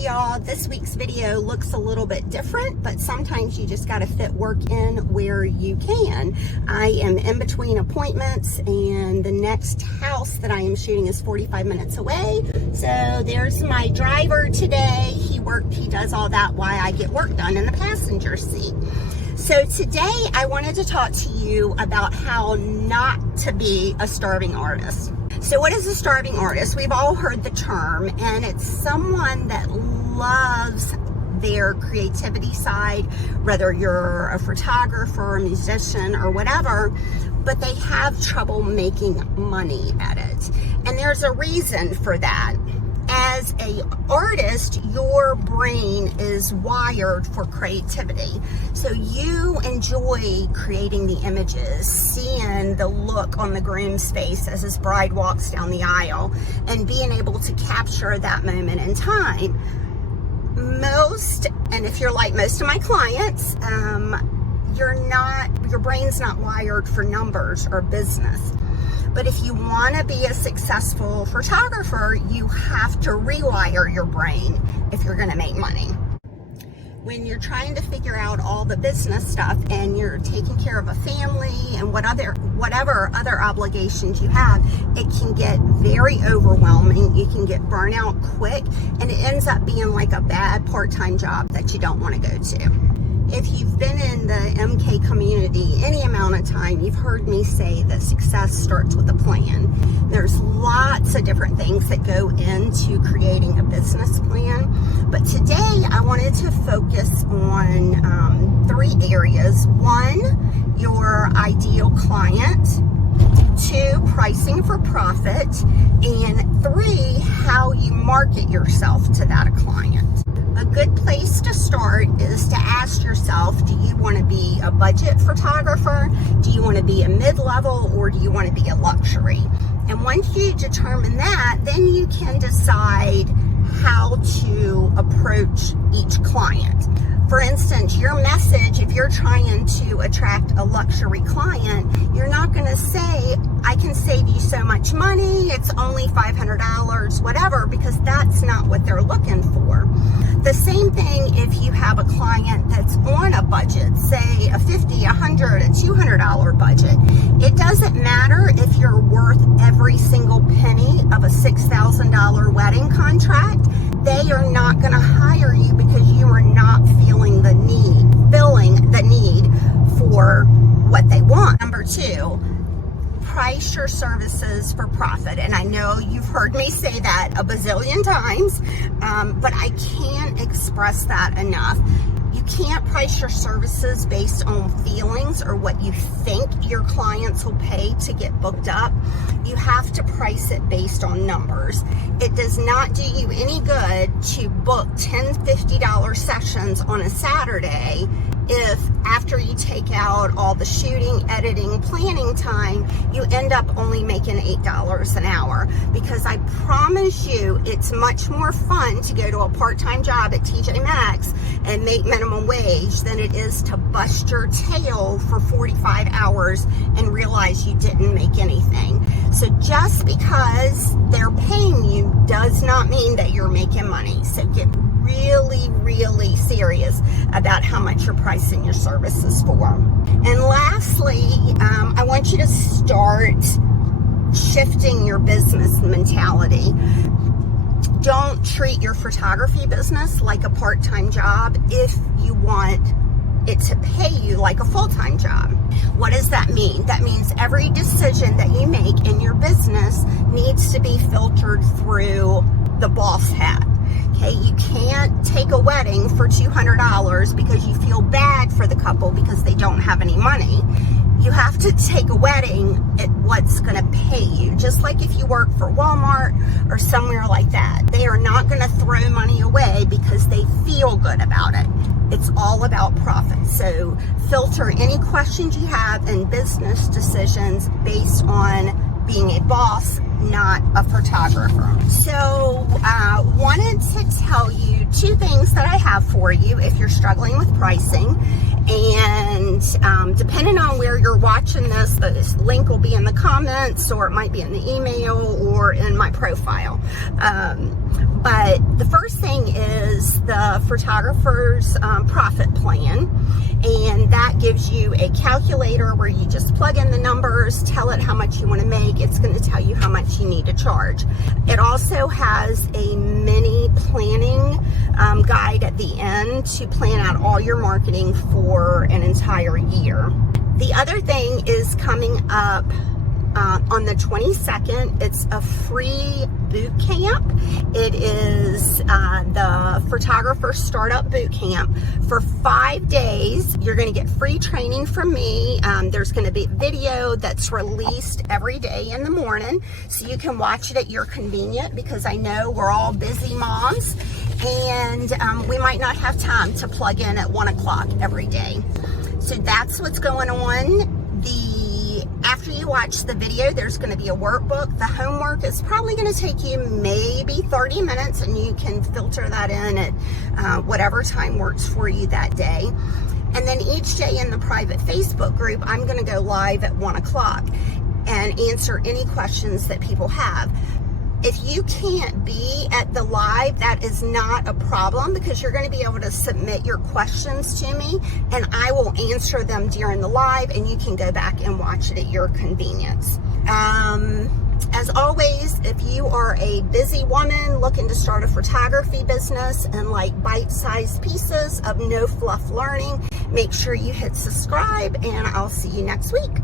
Hey y'all, this week's video looks a little bit different, but sometimes you just got to fit work in where you can. I am in between appointments and the next house that I am shooting is 45 minutes away. So there's my driver today. He does all that while I get work done in the passenger seat. So today I wanted to talk to you about how not to be a starving artist. So what is a starving artist? We've all heard the term, and it's someone that loves their creativity side, whether you're a photographer, a musician, or whatever, but they have trouble making money at it. And there's a reason for that. As an artist, your brain is wired for creativity. So you enjoy creating the images, seeing the look on the groom's face as his bride walks down the aisle, and being able to capture that moment in time. And if you're like most of my clients, your brain's not wired for numbers or business. But if you want to be a successful photographer, you have to rewire your brain if you're going to make money. When you're trying to figure out all the business stuff and you're taking care of a family and whatever other obligations you have, it can get very overwhelming. You can get burnout quick, and it ends up being like a bad part-time job that you don't want to go to. If you've been in the MK community any amount of time, you've heard me say that success starts with a plan. There's lots of different things that go into creating a business plan. But today I wanted to focus on 3 areas. 1, your ideal client. 2, pricing for profit. And 3, how you market yourself to that client. A good place to start is to ask yourself, do you want to be a budget photographer? Do you want to be a mid-level, or do you want to be a luxury? And once you determine that, then you can decide how to approach each client. For instance, your message, if you're trying to attract a luxury client, you're not going to say, I can save you so much money, it's only $500, whatever, because that's not what they're looking for. The same thing if you have a client that's on a budget, say a $50, $100, a $200 budget. It doesn't matter if you're worth every single penny of a $6,000 wedding contract. They are not going to hire you because you are not filling the need for what they want. Number 2, price your services for profit. And I know you've heard me say that a bazillion times, but I can't express that enough. You can't price your services based on feelings or what you think your clients will pay to get booked up. You have to price it based on numbers. It does not do you any good to book $10, $50 sessions on a Saturday if after you take out all the shooting, editing, planning time, you end up only making $8 an hour. Because I promise you, it's much more fun to go to a part-time job at TJ Maxx and make minimum wage than it is to bust your tail for 45 hours and realize you didn't make anything. So just because they're paying you does not mean that you're making money. So get really serious about how much you're pricing your services for. And lastly, I want you to start shifting your business mentality. Don't treat your photography business like a part-time job if you want it to pay you like a full-time job. What does that mean? That means every decision that you make in your business needs to be filtered through the boss hat. Okay, you can't take a wedding for $200 because you feel bad for the couple because they don't have any money. You have to take a wedding at what's going to pay you. Just like if you work for Walmart or somewhere like that. They are not going to throw money away because they feel good about it. It's all about profit. So filter any questions you have in business decisions based on being a boss, not a photographer. So wanted to tell you 2 things that I have for you if you're struggling with pricing. And depending on where you're watching this, the link will be in the comments, or it might be in the email or in my profile. But the first thing is the photographer's profit plan, and that gives you a calculator where you just plug in the numbers, tell it how much you want to make. It's going to tell you how much you need to charge. It also has a mini planning guide at the end to plan out all your marketing for an entire year. The other thing is coming up on the 22nd. It's a free boot camp. It is the Photographer Startup Boot Camp. For 5 days, you're going to get free training from me. There's going to be video that's released every day in the morning, so you can watch it at your convenience, because I know we're all busy moms, and we might not have time to plug in at 1 o'clock every day. So that's what's going on. After you watch the video, there's going to be a workbook. The homework is probably going to take you maybe 30 minutes, and you can filter that in at whatever time works for you that day. And then each day in the private Facebook group, I'm going to go live at 1 o'clock and answer any questions that people have. If you can't be at the live, that is not a problem, because you're going to be able to submit your questions to me, and I will answer them during the live, and you can go back and watch it at your convenience. As always, if you are a busy woman looking to start a photography business and like bite-sized pieces of no fluff learning, make sure you hit subscribe, and I'll see you next week.